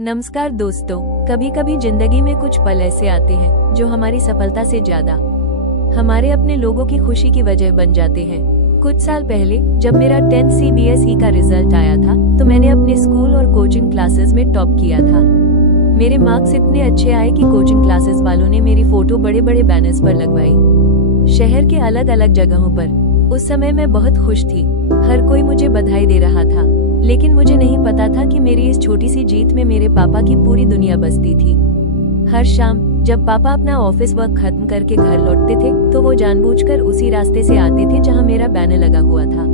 नमस्कार दोस्तों, कभी कभी जिंदगी में कुछ पल ऐसे आते हैं जो हमारी सफलता से ज्यादा हमारे अपने लोगों की खुशी की वजह बन जाते हैं। कुछ साल पहले जब मेरा 10th CBSE का रिजल्ट आया था तो मैंने अपने स्कूल और कोचिंग क्लासेस में टॉप किया था। मेरे मार्क्स इतने अच्छे आए कि कोचिंग क्लासेस वालों ने मेरी फोटो बड़े बड़े बैनर्स पर लगवाई, शहर के अलग अलग जगहों पर। उस समय मैं बहुत खुश थी, हर कोई मुझे बधाई दे रहा था, लेकिन मुझे नहीं पता था कि मेरी इस छोटी सी जीत में मेरे पापा की पूरी दुनिया बसती थी। हर शाम जब पापा अपना ऑफिस वर्क खत्म करके घर लौटते थे तो वो जानबूझकर उसी रास्ते से आते थे जहां मेरा बैनर लगा हुआ था।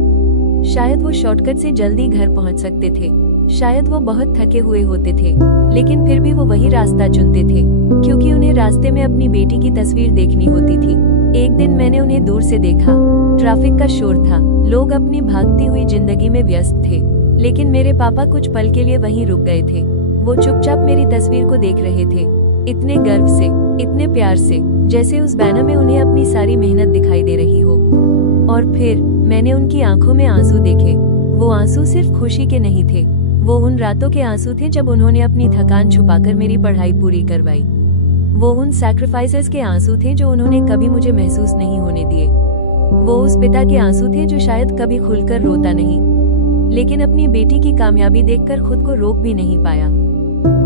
शायद वो शॉर्टकट से जल्दी घर पहुंच सकते थे, शायद वो बहुत थके हुए होते थे, लेकिन फिर भी वो वही रास्ता चुनते थे क्योंकि उन्हें रास्ते में अपनी बेटी की तस्वीर देखनी होती थी। एक दिन मैंने उन्हें दूर से देखा। ट्रैफिक का शोर था, लोग अपनी भागती हुई जिंदगी में व्यस्त थे, लेकिन मेरे पापा कुछ पल के लिए वहीं रुक गए थे। वो चुपचाप मेरी तस्वीर को देख रहे थे, इतने गर्व से, इतने प्यार से, जैसे उस बैनर में उन्हें अपनी सारी मेहनत दिखाई दे रही हो। और फिर मैंने उनकी आंखों में आंसू देखे। वो आंसू सिर्फ खुशी के नहीं थे, वो उन रातों के आंसू थे जब उन्होंने अपनी थकान छुपाकर मेरी पढ़ाई पूरी करवाई। वो उन सैक्रिफाइसेस के आंसू थे जो उन्होंने कभी मुझे महसूस नहीं होने दिए। वो उस पिता के आंसू थे जो शायद कभी खुलकर रोता नहीं, लेकिन अपनी बेटी की कामयाबी देखकर खुद को रोक भी नहीं पाया।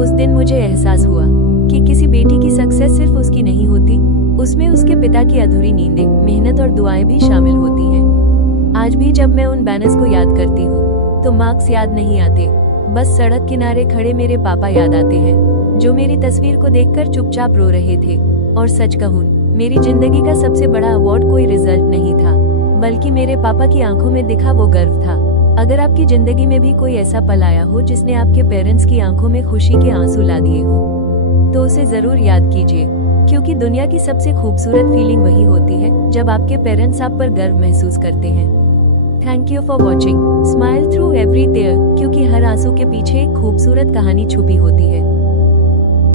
उस दिन मुझे एहसास हुआ कि किसी बेटी की सक्सेस सिर्फ उसकी नहीं होती, उसमें उसके पिता की अधूरी नींदें, मेहनत और दुआएं भी शामिल होती हैं। आज भी जब मैं उन बैनर्स को याद करती हूँ तो मार्क्स याद नहीं आते, बस सड़क किनारे खड़े मेरे पापा याद आते हैं जो मेरी तस्वीर को देखकर चुपचाप रो रहे थे। और सच कहूँ, मेरी जिंदगी का सबसे बड़ा अवार्ड कोई रिजल्ट नहीं था, बल्कि मेरे पापा की आंखों में दिखा वो गर्व था। अगर आपकी जिंदगी में भी कोई ऐसा पल आया हो जिसने आपके पेरेंट्स की आंखों में खुशी के आंसू ला दिए हो, तो उसे जरूर याद कीजिए, क्योंकि दुनिया की सबसे खूबसूरत फीलिंग वही होती है जब आपके पेरेंट्स आप पर गर्व महसूस करते हैं। Thank you for watching. Smile through every tear, क्योंकि हर आंसू के पीछे एक खूबसूरत कहानी छुपी होती है।